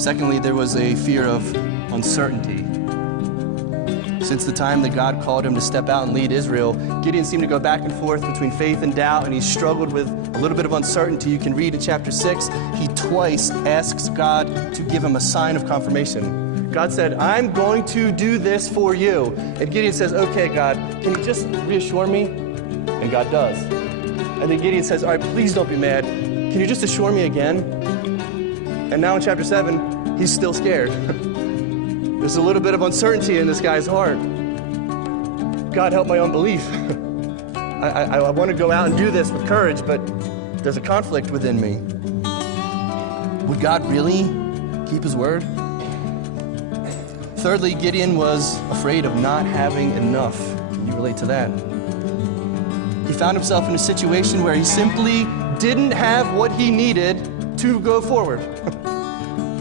Secondly, there was a fear of uncertainty. Since the time that God called him to step out and lead Israel, Gideon seemed to go back and forth between faith and doubt, and he struggled with a little bit of uncertainty. You can read in chapter 6, he twice asks God to give him a sign of confirmation. God said, I'm going to do this for you. And Gideon says, okay, God, can you just reassure me? And God does. And then Gideon says, all right, please don't be mad. Can you just assure me again? And now in chapter 7, he's still scared. There's a little bit of uncertainty in this guy's heart. God, help my unbelief. I want to go out and do this with courage, but there's a conflict within me. Would God really keep his word? Thirdly, Gideon was afraid of not having enough. Can you relate to that? He found himself in a situation where he simply didn't have what he needed to go forward.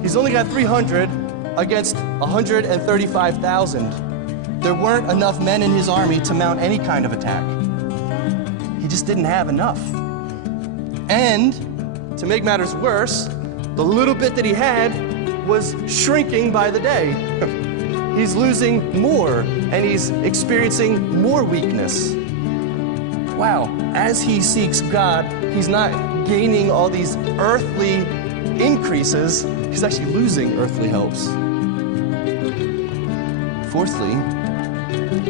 He's only got 300 against 135,000. There weren't enough men in his army to mount any kind of attack. He just didn't have enough. And to make matters worse, the little bit that he had was shrinking by the day. He's losing more, and he's experiencing more weakness. Wow, as he seeks God, he's not gaining all these earthly increases, he's actually losing earthly helps. Fourthly,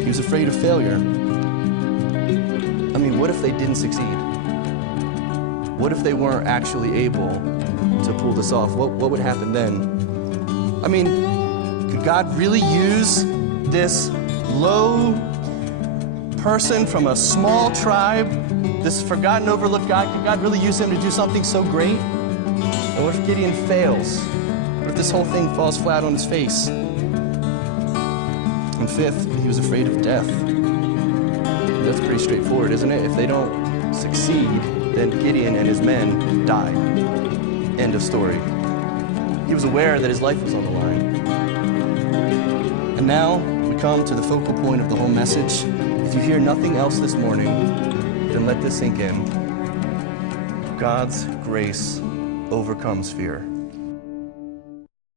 he was afraid of failure. I mean, what if they didn't succeed? What if they weren't actually able to pull this off? What would happen then? I mean, could God really use this low person from a small tribe, this forgotten, overlooked guy? Could God really use him to do something so great? And what if Gideon fails? What if this whole thing falls flat on his face? And fifth, he was afraid of death. That's pretty straightforward, isn't it? If they don't succeed, then Gideon and his men die. End of story. He was aware that his life was on the line. And now we come to the focal point of the whole message. If you hear nothing else this morning, then let this sink in. God's grace overcomes fear.